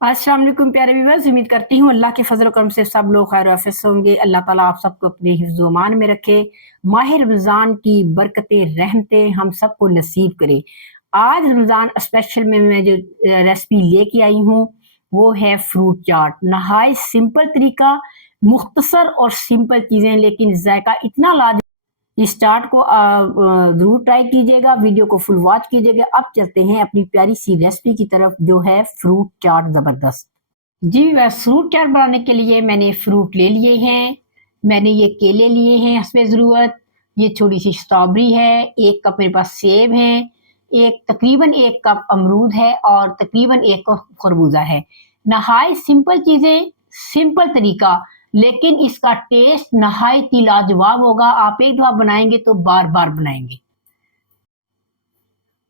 अस्सलाम वालेकुम प्यारे व्यूअर्स, उम्मीद करती हूँ अल्लाह के फजल करम से सब लोग खैर आफियत से होंगे। अल्लाह ताला आप सबको अपने हिफ्ज़ व अमान में रखे। माह रमज़ान की बरकतें रहमतें हम सबको नसीब करे। आज रमज़ान स्पेशल में मैं जो रेसिपी लेके आई हूँ वो है फ्रूट चाट। नहायत सिंपल तरीका, मुख्तसर और सिंपल चीज़ें लेकिन जायका इतना लाजवाब। इस चार्ट को ज़रूर ट्राई कीजिएगा, वीडियो को फुल वॉच कीजिएगा। अब चलते हैं अपनी प्यारी सी रेसिपी की तरफ जो है फ्रूट चाट ज़बरदस्त। जी, बस फ्रूट चाट बनाने के लिए मैंने फ्रूट ले लिए हैं। मैंने ये केले लिए हैं हस्बे ज़रूरत, ये थोड़ी-सी स्ट्रॉबेरी है, 1 कप मेरे पास सेब हैं, तकरीबन 1 कप अमरूद है और तकरीबन 1 कप खरबूजा है। नहायत सिंपल चीज़ें, सिंपल तरीका, लेकिन इसका टेस्ट नहायत ही लाजवाब होगा। आप एक दफ़ा बनाएँगे तो बार-बार बनाएँगे।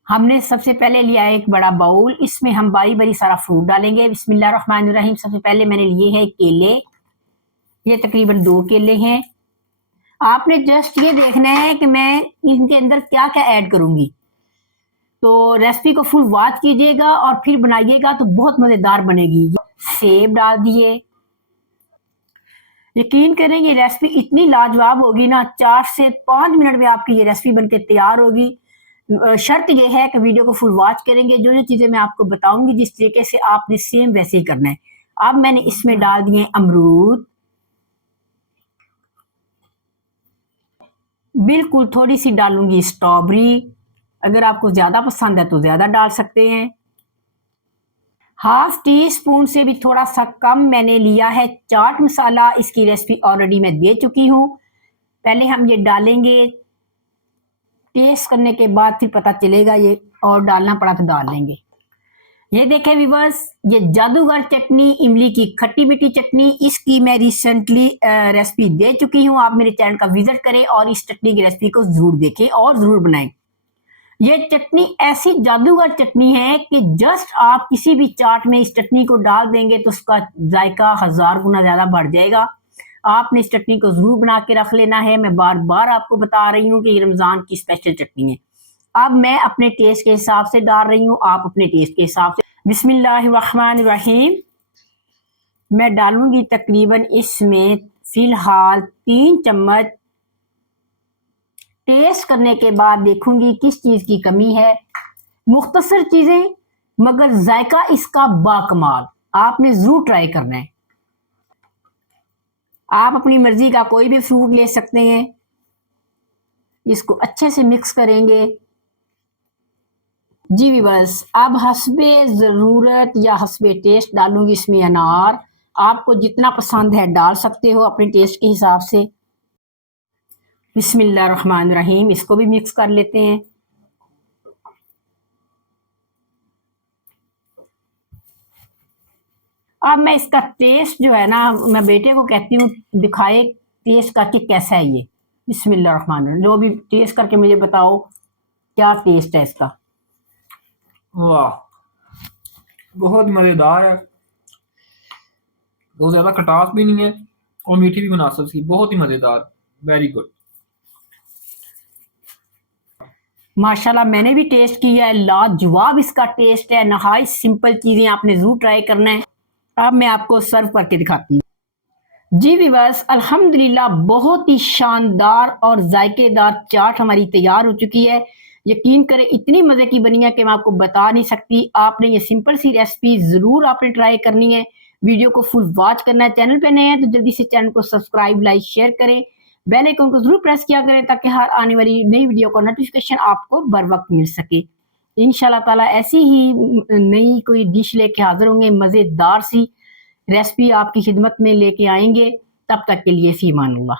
हमने सबसे पहले लिया है एक बड़ा बाउल, इसमें हम बारी-बारी सारा फ्रूट डालेंगे। बिस्मिल्लाहिर्रहमानिर्रहीम। सबसे पहले मैंने लिए हैं केले, ये तकरीबन 2 केले हैं। आपने जस्ट ये देखना है कि मैं इनके अंदर क्या-क्या ऐड करूँगी। तो रेसिपी को फुल वॉच कीजिएगा और फिर बनाइएगा तो बहुत मज़ेदार बनेगी। सेब डाल दिए। यकीन करें ये रेसिपी इतनी लाजवाब होगी ना, 4 से 5 मिनट में आपकी ये रेसिपी बनके तैयार होगी। शर्त ये है कि वीडियो को फुल वॉच करेंगे। जो-जो चीज़ें मैं आपको बताऊँगी जिस तरीके से आपने सेम वैसे ही करना है। अब मैंने इसमें डाल दिए अमरूद। बिल्कुल थोड़ी-सी डालूँगी स्ट्रॉबेरी। अगर आपको ज़्यादा पसंद है तो ज़्यादा डाल सकते हैं। हाफ टी स्पून से भी थोड़ा-सा कम मैंने लिया है चाट मसाला। इसकी रेसिपी ऑलरेडी मैं दे चुकी हूँ। पहले हम ये डालेंगे, टेस्ट करने के बाद फिर पता चलेगा ये और डालना पड़ा तो डाल लेंगे। ये देखें व्यूअर्स, ये जादूगर चटनी, इमली की खट्टी-मीठी चटनी, इसकी मैं रिसेंटली रेसिपी दे चुकी हूँ। आप मेरे चैनल का विजिट करें और इस चटनी की रेसिपी को ज़रूर देखें और ज़रूर बनाएं। ये चटनी ऐसी जादूगर चटनी है कि जस्ट आप किसी भी चाट में इस चटनी को डाल देंगे तो उसका जायका 1000 गुना ज़्यादा बढ़ जाएगा। आपने इस चटनी को ज़रूर बना के रख लेना है। मैं बार-बार आपको बता रही हूँ कि ये रमज़ान की स्पेशल चटनी है। अब मैं अपने टेस्ट के हिसाब से डाल रही हूँ, आप अपने टेस्ट के हिसाब से। बिस्मिल्लाहिर्रहमानिर्रहीम। मैं डालूँगी तकरीबन इसमें फ़िलहाल 3 चम्मच। टेस्ट करने के बाद देखूँगी किस चीज़ की कमी है। मुख्तसर चीज़ें मगर जायका इसका बाकमाल। आपने ज़रूर ट्राई करना है। आप अपनी मर्ज़ी का कोई भी फ्रूट ले सकते हैं। इसको अच्छे से मिक्स करेंगे। जी व्यूअर्स, अब हस्बे ज़रूरत या हस्बे टेस्ट डालूँगी इसमें अनार। आपको जितना पसंद है डाल सकते हो अपने टेस्ट के हिसाब से। बिस्मिल्लाहिर्रहमानिर्रहीम। इसको भी मिक्स कर लेते हैं। अब मैं इसका टेस्ट जो है ना, मैं बेटे को कहती हूँ दिखाए टेस्ट करके कैसा है ये। बिस्मिल्लाहिर्रहमानिर्रहीम। लो भी टेस्ट करके मुझे बताओ क्या टेस्ट है इसका। वाह, बहुत मज़ेदार है। तो ज़्यादा खटास भी नहीं है और मीठी भी मुनासिब सी, बहुत ही मज़ेदार। Very good. माशाल्लाह मैंने भी टेस्ट किया है, लाजवाब इसका टेस्ट है। नहायत सिंपल चीज़ें आपने ज़रूर ट्राई करना है। अब मैं आपको सर्व करके दिखाती हूँ। जी व्यूअर्स, अल्हम्दुलिल्लाह बहुत ही शानदार और जायकेदार चाट हमारी तैयार हो चुकी है। यकीन करें इतनी मज़े की बनी है कि मैं आपको बता नहीं सकती। आपने ये सिंपल सी रेसिपी ज़रूर आपने ट्राई करनी है। वीडियो को फुल वॉच करना है। चैनल पे नए हैं तो जल्दी से चैनल को सब्सक्राइब, लाइक, शेयर करें। बेल आइकन को ज़रूर प्रेस किया करें ताकि हर आने वाली नई वीडियो का नोटिफिकेशन आपको बर वक्त मिल सके। इंशाल्लाह ताला ऐसी ही नई कोई डिश लेके हाज़िर होंगे, मज़ेदार सी रेसिपी आपकी खिदमत में लेके आएँगे। तब तक के लिए फ़ी अमानिल्लाह।